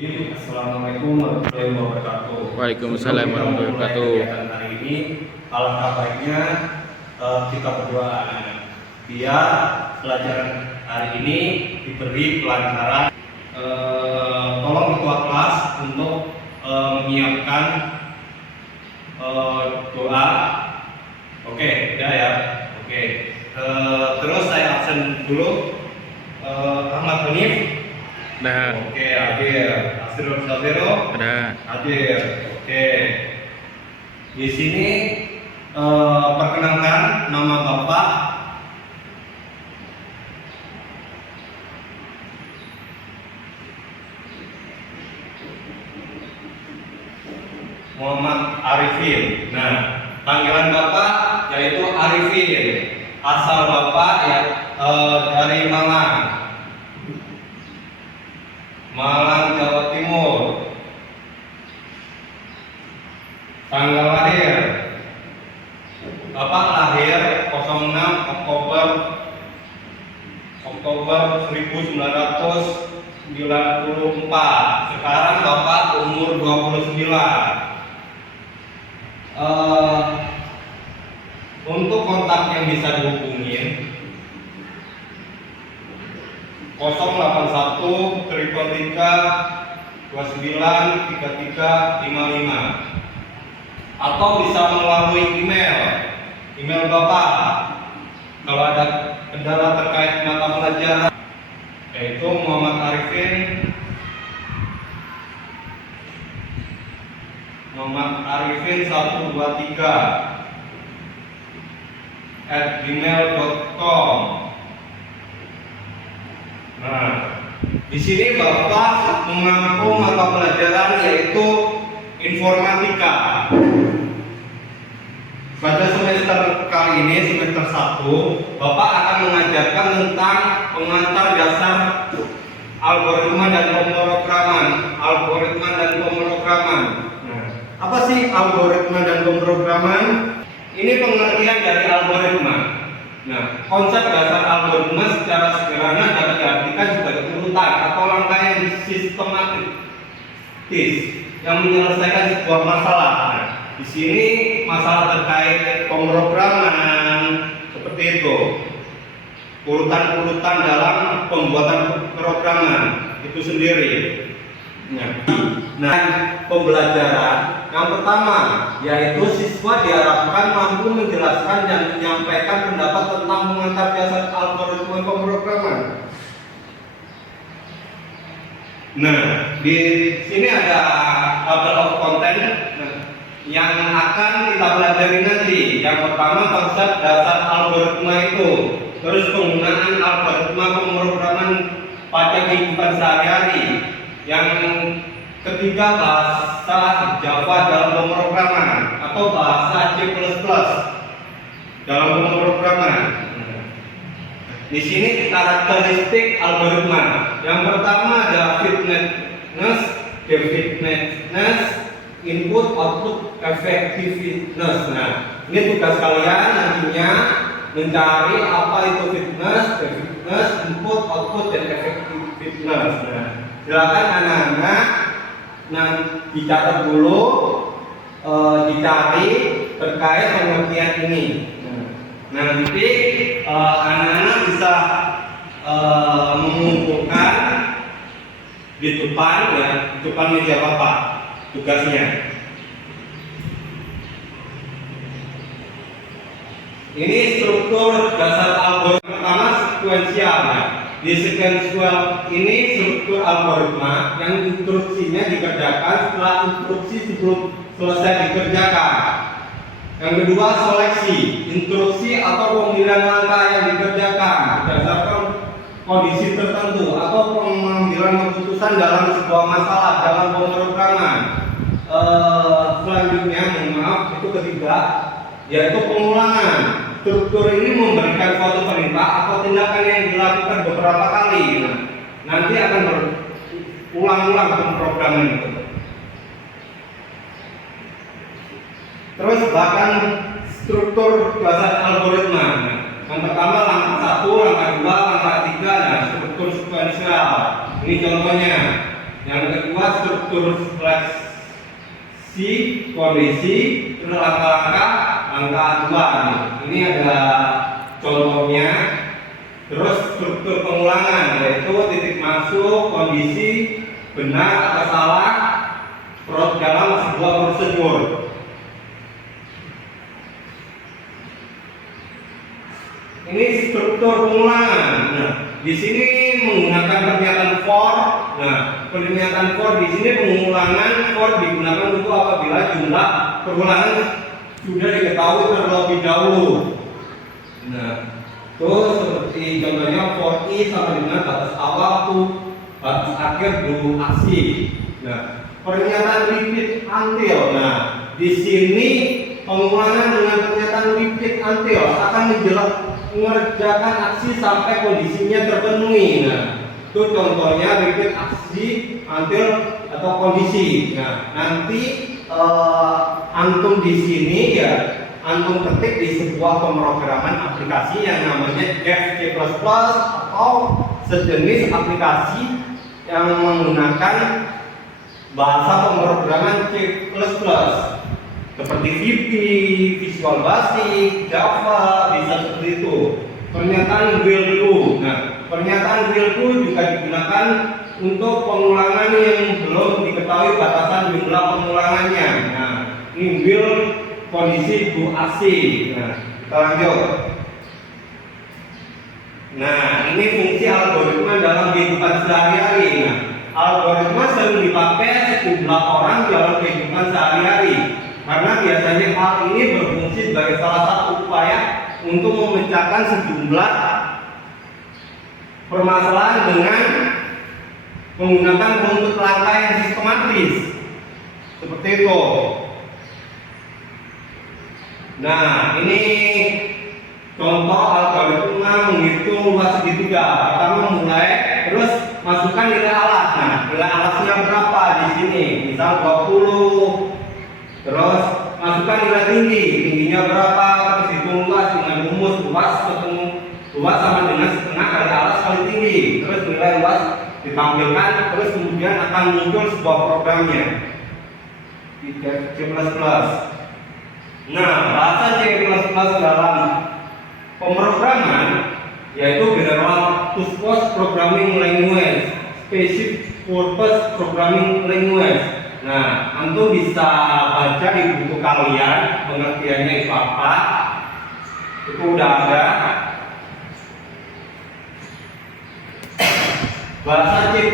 Assalamualaikum warahmatullahi wabarakatuh. Waalaikumsalam warahmatullahi wabarakatuh. Kegiatan hari ini, alangkah baiknya kita berdoa anak-anak biar pelajaran hari ini diberi pelancaran. Tolong ketua kelas untuk menyiapkan doa. Oke, udah ya. Oke. Terus saya absen dulu. Ahmad Hanif. Nah, Oke, hadir. Asrul Sabiro. ada. Hadir. Oke. Di sini perkenalkan nama Bapak Muhammad Arifin. Nah, panggilan Bapak yaitu Arifin. Asal Bapak ya dari Malang, Jawa Timur. Tanggal lahir Bapak lahir 06 Oktober 1994. Sekarang Bapak umur 29. Untuk kontak yang bisa dihubungin 081 333 29 33 55 atau bisa melalui email Bapak kalau ada kendala terkait mata pelajaran, yaitu Muhammad Arifin 123@gmail.com. Nah, di sini Bapak mengaku mata pelajaran yaitu informatika. Pada semester kali ini, semester 1, Bapak akan mengajarkan tentang pengantar dasar algoritma dan pemrograman. Nah, apa sih algoritma dan pemrograman? Ini pengertian dari algoritma. Nah, konsep dasar algoritma secara sederhana dapat diartikan sebagai urutan atau langkah yang sistematis yang menyelesaikan sebuah masalah. Nah, di sini masalah terkait pemrograman seperti itu. Urutan-urutan dalam pembuatan programan itu sendiri. Nah, pembelajaran yang pertama yaitu siswa diharapkan mampu menjelaskan dan menyampaikan pendapat tentang pengantar dasar algoritma pemrograman. Nah, di sini ada table of content yang akan kita pelajari nanti. Yang pertama konsep dasar algoritma itu, terus penggunaan algoritma pemrograman pada kehidupan sehari-hari. Yang ketiga bahasa Java dalam pemrograman atau bahasa C++ dalam pemrograman. Di sini karakteristik algoritma. Yang pertama ada fitness, definiteness, input, output, effectiveness. Nah, ini tugas kalian nantinya mencari apa itu fitness, definiteness, input, output, dan effectiveness. Nah, silakan anak-anak dicatat dulu, dicari terkait pengertian ini. Nanti anak-anak bisa mengumpulkan di depan meja Bapak tugasnya. Ini struktur dasar algoritma. Pertama sekuensial. Di sekuensial ini struktur algoritma yang instruksinya dikerjakan setelah instruksi sebelum selesai dikerjakan. Yang kedua seleksi, instruksi atau pemilihan langkah yang dikerjakan berdasarkan kondisi tertentu atau pengambilan keputusan dalam sebuah masalah dalam pemrograman. Selanjutnya, itu ketiga, yaitu pengulangan. Struktur ini memberikan suatu perintah atau tindakan yang dilakukan beberapa kali. Nanti akan berulang-ulang pemrograman itu. Terus bahkan struktur dasar algoritma. Yang pertama langkah 1, langkah 2, langkah 3, nah struktur sekuensial. Ini contohnya. Yang kedua struktur seleksi kondisi, terus langkah 2 nih. Ini ada contohnya. Terus struktur pengulangan, yaitu titik masuk, kondisi, benar atau salah dalam sebuah prosedur. Ini struktur pengulangan. Nah, di sini menggunakan pernyataan for. Nah, pernyataan for di sini pengulangan for digunakan untuk apabila jumlah pengulangan sudah diketahui terlebih dahulu. Nah, itu seperti contohnya for i sama dengan batas awal tuh batas akhir dulu aksi. Nah, pernyataan repeat until. Nah, di sini pengulangan dengan pernyataan repeat until akan mengerjakan aksi sampai kondisinya terpenuhi. Nah, itu contohnya repeat aksi until atau kondisi. Nah, nanti antum di sini ya antum ketik di sebuah pemrograman aplikasi yang namanya C++ atau sejenis aplikasi yang menggunakan bahasa pemrograman C++. Seperti VB, Visual Basic, Java, bisa seperti itu. Pernyataan will do. Nah, pernyataan will do juga digunakan untuk pengulangan yang belum diketahui batasan jumlah pengulangannya. Nah, ini will kondisi do aksi. Nah, kita lanjut. Nah, ini fungsi algoritma dalam kehidupan sehari-hari. Nah, algoritma sering dipakai sejumlah orang dalam kehidupan sehari-hari. Karena biasanya hal ini berfungsi sebagai salah satu upaya untuk memecahkan sejumlah permasalahan dengan menggunakan runtut langkah yang sistematis. Seperti itu. Nah, ini contoh algoritma menghitung luas segitiga. Pertama mulai, terus masukkan nilai alas. Nah, nilai alasnya berapa di sini? Misal 20. Terus masukkan nilai tinggi, tingginya berapa? Terus hitung luas dengan rumus luas sama dengan setengah kali alas kali tinggi. Terus nilai luas ditampilkan, terus kemudian akan muncul sebuah programnya di C++. Nah, bahasa C++ dalam pemrograman yaitu General Purpose Programming Language, Specific Purpose Programming Language. Nah, antum bisa baca di buku kalian pengertiannya itu apa. Itu udah ada. Bahasa C++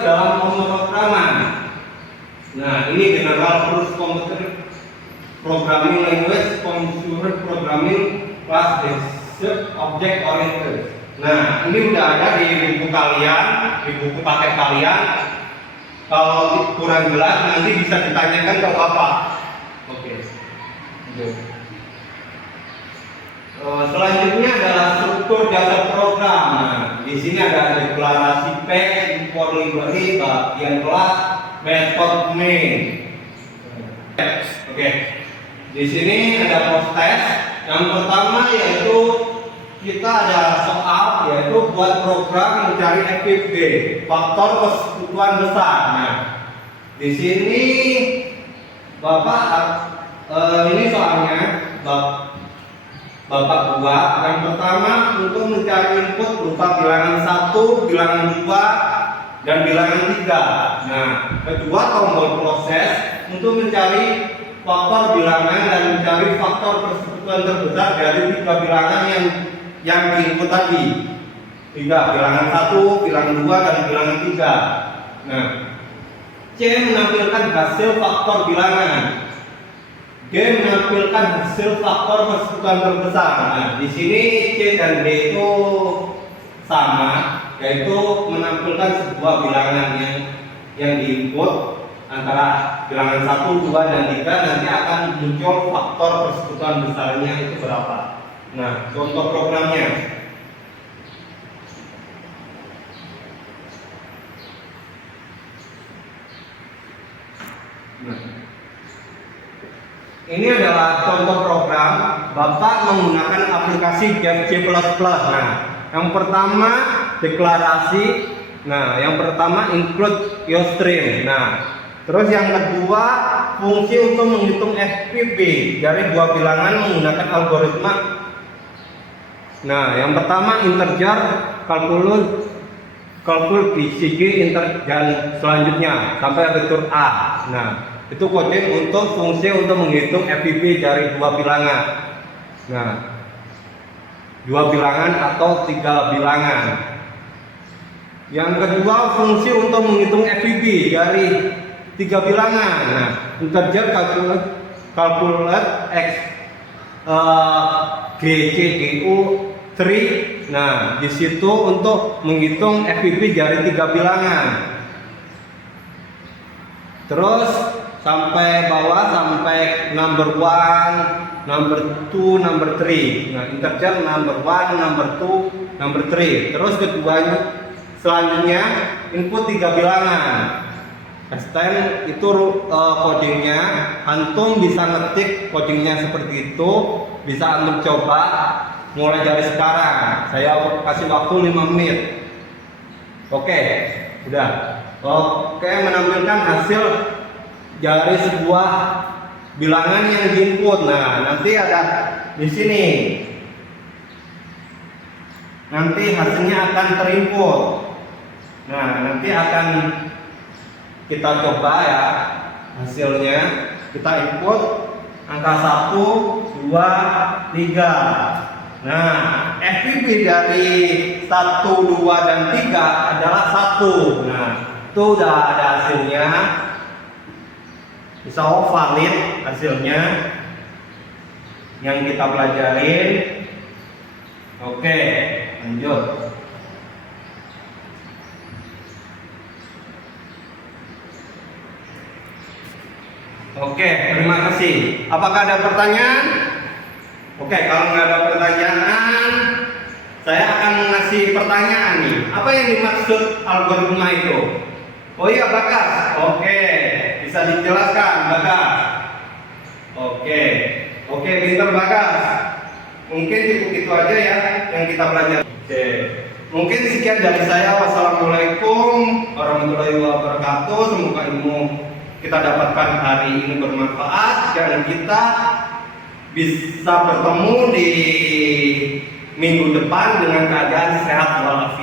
dalam pemrograman. Nah, ini General Purpose Programming Language, Computer Programming Class Based Object Oriented. Nah, ini udah ada di buku kalian, di buku paket kalian. Kalau kurang jelas nanti bisa ditanyakan ke Bapak. Oke. Selanjutnya adalah struktur dasar program. Nah, di sini ada deklarasi path, import library, bagian kelas, method main. Oke. Di sini ada post test. Yang pertama yaitu kita ada soal yaitu buat program mencari FFB, faktor persekutuan besar. Nah, di sini Bapak ini soalnya Bapak buat yang pertama untuk mencari input berupa bilangan 1, bilangan 2, dan bilangan 3. Nah, kedua tombol proses untuk mencari faktor bilangan dan mencari faktor persekutuan terbesar dari 3 bilangan yang diinput tadi. 3, bilangan 1, bilangan 2, dan bilangan 3. Nah, C menampilkan hasil faktor bilangan. D menampilkan hasil faktor persekutuan terbesar. Nah, di sini C dan D itu sama, yaitu menampilkan sebuah bilangan yang diinput antara bilangan 1, 2, dan 3. Nanti akan muncul faktor persekutuan besarnya itu berapa. Nah, contoh programnya. Nah, ini adalah contoh program. Bapak menggunakan aplikasi C++. Nah, yang pertama deklarasi Nah, yang pertama include your stream. Nah, terus yang kedua fungsi untuk menghitung FPP dari dua bilangan menggunakan algoritma. Nah, yang pertama integer, kalkul BCG dan selanjutnya sampai return A. Nah, itu coding untuk fungsi untuk menghitung FPP dari dua bilangan. Nah, dua bilangan atau tiga bilangan. Yang kedua fungsi untuk menghitung FPP dari tiga bilangan. Nah, integer calculate x GCDU 3. Nah, di situ untuk menghitung FPP dari tiga bilangan. Terus sampai bawah sampai number 1, number 2, number 3. Nah, integer number 1, number 2, number 3. Terus keduanya selanjutnya input tiga bilangan. Extend itu codingnya. Antum bisa ngetik codingnya seperti itu. Bisa antum coba mulai dari sekarang. Saya kasih waktu 5 menit. Oke, udah. Oke, menampilkan hasil dari sebuah bilangan yang diinput. Nah, nanti ada di sini. Nanti hasilnya akan terinput. Nah, nanti akan kita coba ya hasilnya. Kita input angka 1, 2, 3. Nah, FPP dari 1, 2, dan 3 adalah 1. Nah, itu udah ada hasilnya. Insya Allah valid hasilnya yang kita pelajarin. Oke, lanjut. Oke, terima kasih. Apakah ada pertanyaan? Oke, kalau nggak ada pertanyaan, saya akan ngasih pertanyaan nih. Apa yang dimaksud algoritma itu? Oh iya, Bagas. Oke, bisa dijelaskan, Bagas. Oke, pinter Bagas. Mungkin cukup itu aja ya yang kita pelajari. Oke, mungkin sekian dari saya. Wassalamualaikum warahmatullahi wabarakatuh. Semoga ilmu kita dapatkan hari ini bermanfaat dan kita bisa bertemu di minggu depan dengan keadaan sehat walafiat.